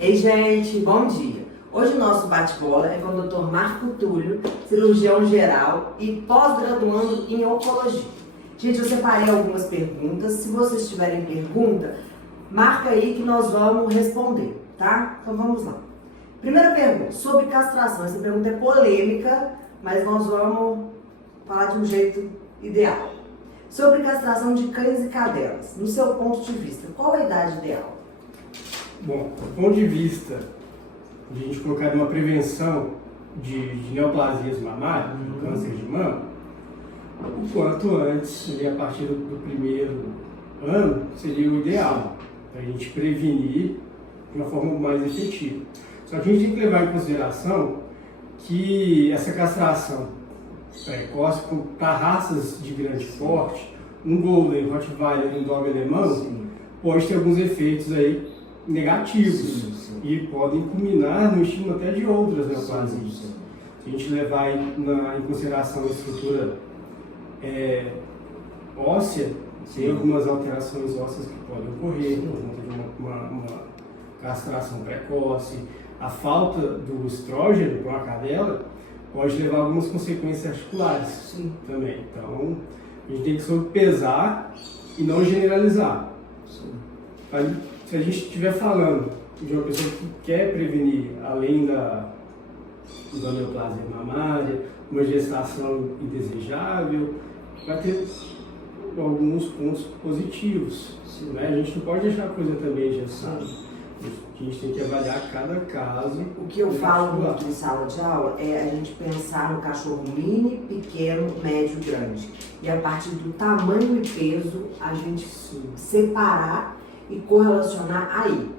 Ei, gente, bom dia! Hoje o nosso bate-bola é com o Dr. Marco Túlio, cirurgião geral e pós-graduando em oncologia. Gente, eu separei algumas perguntas. Se vocês tiverem pergunta, marca aí que nós vamos responder, tá? Então vamos lá. Primeira pergunta, sobre castração. Essa pergunta é polêmica, mas nós vamos falar de um jeito ideal. Sobre castração de cães e cadelas, no seu ponto de vista, qual a idade ideal? Bom, do ponto de vista de a gente colocar uma prevenção de neoplasias mamárias, câncer de mama, o quanto antes, ali a partir do primeiro ano, seria o ideal, para a gente prevenir de uma forma mais efetiva. Só que a gente tem que levar em consideração que essa castração precoce, para raças de grande porte, um Golden, Rottweiler e um Dog alemão, pode ter alguns efeitos aí negativos e podem culminar no estímulo até de outras neoplasias. Se a gente levar em consideração a estrutura óssea, tem algumas alterações ósseas que podem ocorrer por conta de uma castração precoce. A falta do estrógeno para uma cadela pode levar a algumas consequências articulares também. Então, a gente tem que sopesar e não generalizar. Se a gente estiver falando de uma pessoa que quer prevenir, além da neoplasia mamária, uma gestação indesejável, vai ter alguns pontos positivos. Né? A gente não pode deixar a coisa também engessada. A gente tem que avaliar cada caso. O que eu falo muito em sala de aula é a gente pensar no cachorro mini, pequeno, médio, grande. E a partir do tamanho e peso, a gente separar e correlacionar aí.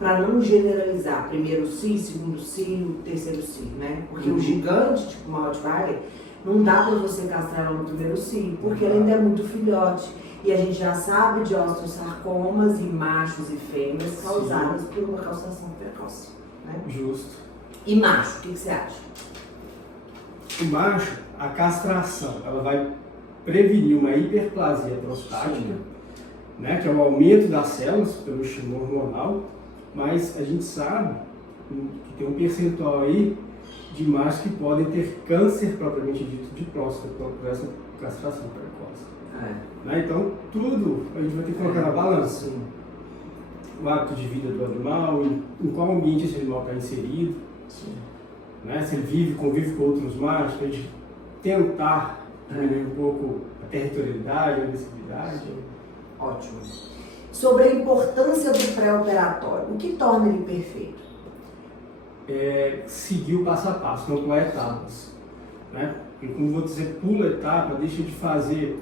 Para não generalizar, primeiro cio, segundo cio, terceiro cio, né? Porque o gigante, tipo uma Rottweiler, não dá para você castrar ela no primeiro cio, porque ele ainda é muito filhote. E a gente já sabe de osteosarcomas em machos e fêmeas causadas por uma castração precoce. Né? Justo. E macho, o que você acha? O macho, a castração, ela vai prevenir uma hiperplasia prostática, né, que é o aumento das células pelo estímulo hormonal, mas a gente sabe que tem um percentual aí de machos que podem ter câncer propriamente dito de próstata por essa castração precoce. Né? Então, tudo a gente vai ter que colocar na balança. O hábito de vida do animal, em qual ambiente esse animal está inserido, né? Se ele convive com outros machos, para a gente tentar diminuir um pouco a territorialidade, a agressividade. Ótimo. Sobre a importância do pré-operatório, o que torna ele perfeito? Seguir o passo a passo, não pular etapas. Né? Porque quando você pula etapa, deixa de fazer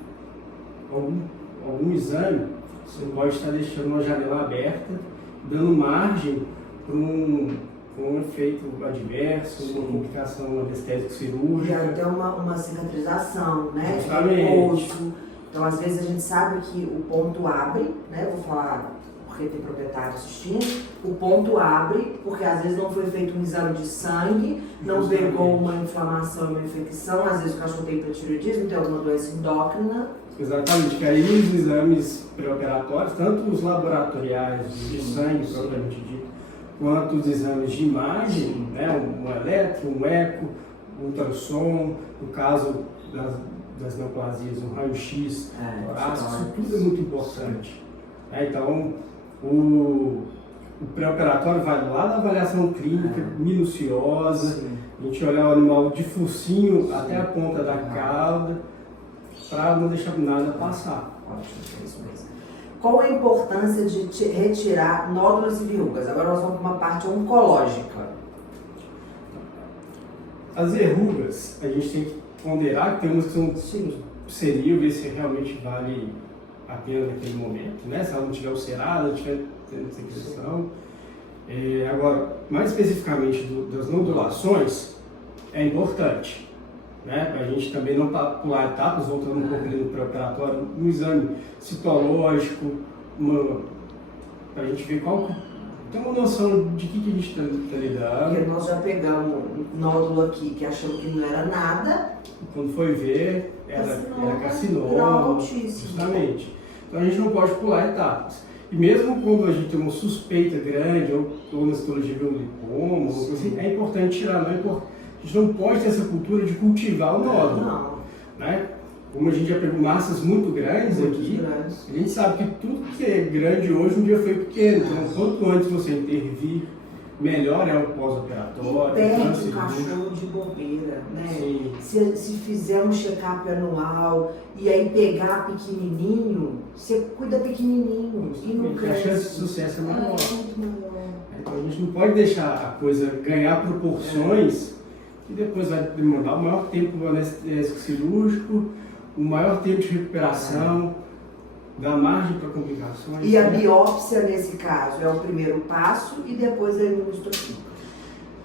algum exame, você pode estar deixando uma janela aberta, dando margem para um efeito adverso, uma complicação anestésica cirúrgica. E até uma cicatrização, né? Justamente. Então, às vezes a gente sabe que o ponto abre, né? Vou falar porque tem proprietário assistindo. O ponto abre porque às vezes não foi feito um exame de sangue, não pegou uma inflamação, uma infecção. Às vezes o cachorro tem hipotireoidismo, tem alguma doença endócrina. Exatamente, que aí os exames pré-operatórios, tanto os laboratoriais de sangue, propriamente dito, quanto os exames de imagem, né, um eletro, um eco, um ultrassom, no caso das neoplasias, um raio-x, torácico, isso tudo é muito importante. Então, o pré-operatório vai lá da avaliação clínica minuciosa, a gente olhar o animal de focinho até a ponta da cauda, para não deixar nada passar. Ótimo, é isso mesmo. Qual a importância de retirar nódulos e verrugas? Agora nós vamos para uma parte oncológica. As verrugas, a gente tem que ponderar que tem umas que são seriam, ver se realmente vale a pena naquele momento, né? Se ela não estiver ulcerada, não estiver tendo secreção. Agora, mais especificamente das nodulações, é importante. Né? Para a gente também não pular etapas, voltando um pouco ali no pré-operatório, um exame citológico, para a gente ver tem uma noção de que a gente está lidando. Porque nós já pegamos um nódulo aqui que achamos que não era nada. Quando foi ver, era carcinoma, justamente. Então a gente não pode pular etapas. E mesmo quando a gente tem uma suspeita grande, ou na citologia vê um lipoma, assim, é importante tirar, a gente não pode ter essa cultura de cultivar o nódulo. Não. Né? Como a gente já pegou massas muito grandes aqui, a gente sabe que tudo que é grande hoje um dia foi pequeno. Então, quanto antes você intervir, melhor é o pós-operatório. Perde o cachorro de bobeira, né? Se fizer um check-up anual e aí pegar pequenininho, você cuida pequenininho e não cresce. A chance de sucesso é maior. Muito maior. Então a gente não pode deixar a coisa ganhar proporções que depois vai demandar o maior tempo do anestésico cirúrgico, o maior tempo de recuperação, dá margem para complicações. E a biópsia, nesse caso, é o primeiro passo e depois a imunohistoquímica.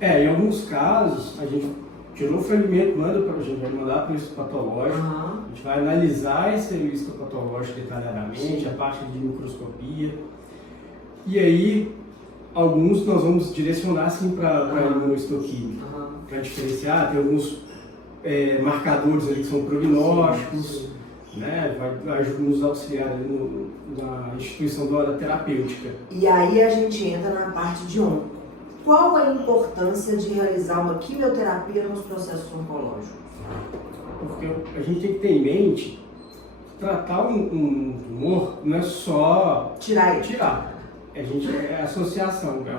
Em alguns casos, a gente tirou o ferimento, a gente vai mandar para o histopatológico, a gente vai analisar esse histopatológico detalhadamente, a parte de microscopia. E aí, alguns nós vamos direcionar sim para a imunohistoquímica, para diferenciar. Tem alguns marcadores ali que são prognósticos. Né, vai nos auxiliar ali na instituição da hora terapêutica. E aí a gente entra na parte de onco. Qual a importância de realizar uma quimioterapia nos processos oncológicos? Porque a gente tem que ter em mente que tratar um tumor não é só tirar. É associação, é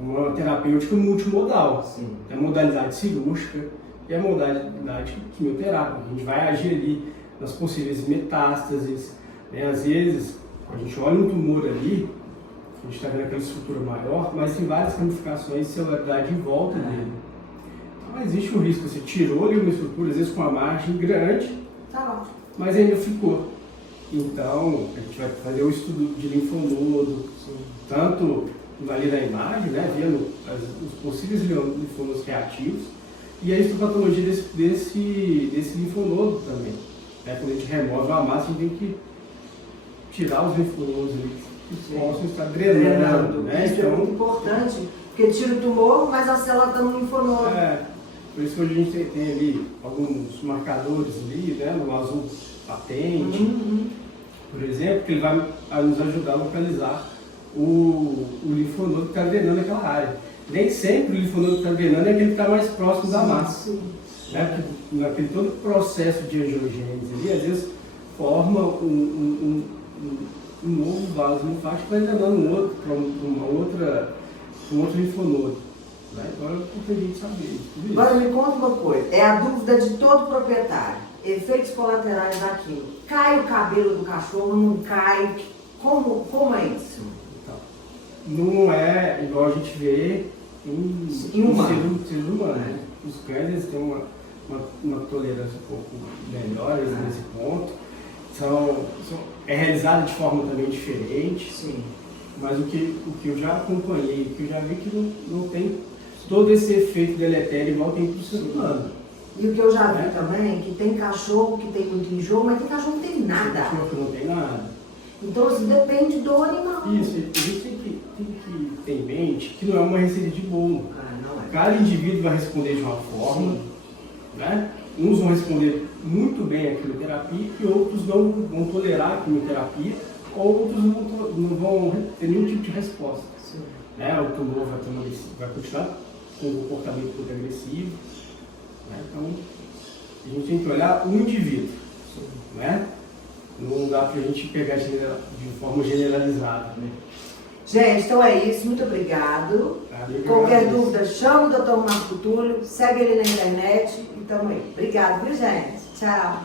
uma terapêutica multimodal. Sim. É a modalidade cirúrgica e a modalidade quimioterápica. A gente vai agir ali nas possíveis metástases, né? Às vezes a gente olha um tumor ali, a gente está vendo aquela estrutura maior, mas tem várias ramificações de celularidade em volta dele. Então existe um risco, você tirou ali uma estrutura, às vezes com uma margem grande, mas ainda ficou. Então a gente vai fazer o estudo de linfonodo, tanto ali na imagem, né, vendo os possíveis linfonodos reativos, e a histopatologia desse linfonodo também. Quando a gente remove a massa, a gente tem que tirar os linfonodos que possam estar drenando. Né? Isso é muito importante, porque tira o tumor, mas a célula está no linfonodo. Por isso que hoje a gente tem ali alguns marcadores ali, né, no azul patente, por exemplo, que ele vai nos ajudar a localizar o linfonodo que está drenando aquela área. Nem sempre o linfonodo que está drenando é aquele que está mais próximo da massa. Né? Naquele todo processo de angiogênese ali, às vezes forma um novo vaso linfático que vai drenando um outro linfonodo. Né? Então é importante a gente saber isso. Agora me conta uma coisa, é a dúvida de todo proprietário. Efeitos colaterais daquilo. Cai o cabelo do cachorro, não cai? Como é isso? Então, não é igual a gente vê em seres humanos. Né? Os cães eles têm uma tolerância um pouco melhor nesse ponto. É realizado de forma também diferente. Sim. Mas o que eu já acompanhei, o que eu já vi que não tem todo esse efeito deletério igual tem para o ser humano. E o que eu já vi também, que tem cachorro que tem muito enjoo, mas tem cachorro que não tem nada. Tem cachorro que não tem nada. Então, assim, depende do animal. Isso, a gente tem que ter em mente que não é uma receita de bolo. Não é. Cada indivíduo vai responder de uma forma, né? Uns vão responder muito bem à quimioterapia e outros não vão tolerar a quimioterapia, outros não vão ter nenhum tipo de resposta. Né? O tumor vai continuar com um comportamento muito agressivo. Né? Então, a gente tem que olhar o indivíduo. Né? Não dá para a gente pegar de forma generalizada. Né? Gente, então é isso. Muito obrigado. Qualquer dúvida, chama o Dr. Marco Túlio, segue ele na internet e tamo aí. Obrigado, viu, gente? Tchau.